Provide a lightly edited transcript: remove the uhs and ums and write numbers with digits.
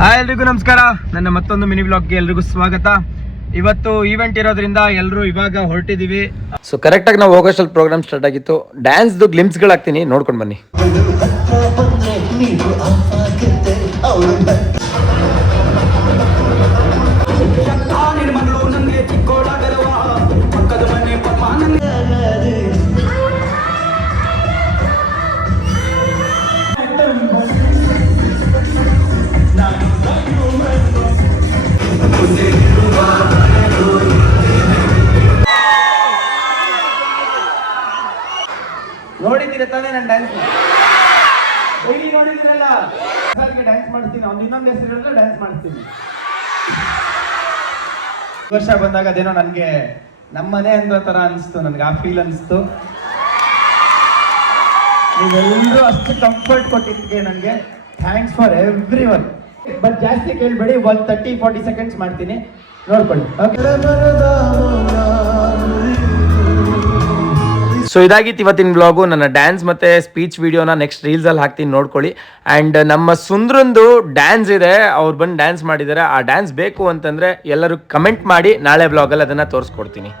Hi ಎಲ್ರಿಗೂ ನಮಸ್ಕಾರ. ನನ್ನ ಮತ್ತೊಂದು ಮಿನಿ ಬ್ಲಾಗ್ಗೆ ಎಲ್ರಿಗೂ ಸ್ವಾಗತ. ಇವತ್ತು ಈವೆಂಟ್ ಇರೋದ್ರಿಂದ ಎಲ್ಲರೂ ಇವಾಗ ಹೊರಟಿದೀವಿ. ಸೊ ಕರೆಕ್ಟ್ ಆಗಿ ನಾವು ಹೋಗೋಷ್ಟಲ್ಲಿ ಪ್ರೋಗ್ರಾಮ್ ಸ್ಟಾರ್ಟ್ ಆಗಿತ್ತು. ಡ್ಯಾನ್ಸ್ದು ಗ್ಲಿಮ್ಸ್ಗಳು ಹಾಕ್ತೀನಿ, ನೋಡ್ಕೊಂಡು ಬನ್ನಿ. ನೋಡಿದ್ದೀರ ತಾನೇ ನಾನು ಡ್ಯಾನ್ಸ್ ನೋಡಿದಿರಲ್ಲ. ಡ್ಯಾನ್ಸ್ ಮಾಡ್ತೀನಿ, ಅವ್ನು ಇನ್ನೊಂದು ಹೆಸರು ಹೇಳಿದ್ರೆ ಡ್ಯಾನ್ಸ್ ಮಾಡ್ತೀನಿ. ವರ್ಷ ಬಂದಾಗ ಅದೇನೋ ನನಗೆ ನಮ್ಮನೆ ಅನ್ನೋ ತರ ಅನಿಸ್ತು, ನನಗೆ ಆ ಫೀಲ್ ಅನಿಸ್ತು. ನೀವೆಲ್ಲರೂ ಅಷ್ಟು ಕಂಫರ್ಟ್ ಕೊಟ್ಟಿದ್ದಕ್ಕೆ ನನಗೆ thanks for every one. But ಜಾಸ್ತಿ ಕೇಳಬೇಡಿ, 30-40 ಸೆಕೆಂಡ್ಸ್ ಮಾಡ್ತೀನಿ, ನೋಡ್ಕೊಳ್ಳಿ. ಸೊ ಇದಾಗಿತ್ತು ಇವತ್ತಿನ ಬ್ಲಾಗು. ನನ್ನ ಡ್ಯಾನ್ಸ್ ಮತ್ತು ಸ್ಪೀಚ್ ವಿಡಿಯೋನ ನೆಕ್ಸ್ಟ್ ರೀಲ್ಸಲ್ಲಿ ಹಾಕ್ತೀನಿ, ನೋಡ್ಕೊಳ್ಳಿ. ಆ್ಯಂಡ್ ನಮ್ಮ ಸುಂದ್ರಂದು ಡ್ಯಾನ್ಸ್ ಇದೆ, ಅವ್ರು ಬಂದು ಡ್ಯಾನ್ಸ್ ಮಾಡಿದ್ದಾರೆ. ಆ ಡ್ಯಾನ್ಸ್ ಬೇಕು ಅಂತಂದರೆ ಎಲ್ಲರೂ ಕಮೆಂಟ್ ಮಾಡಿ, ನಾಳೆ ಬ್ಲಾಗಲ್ಲಿ ಅದನ್ನು ತೋರಿಸ್ಕೊಡ್ತೀನಿ.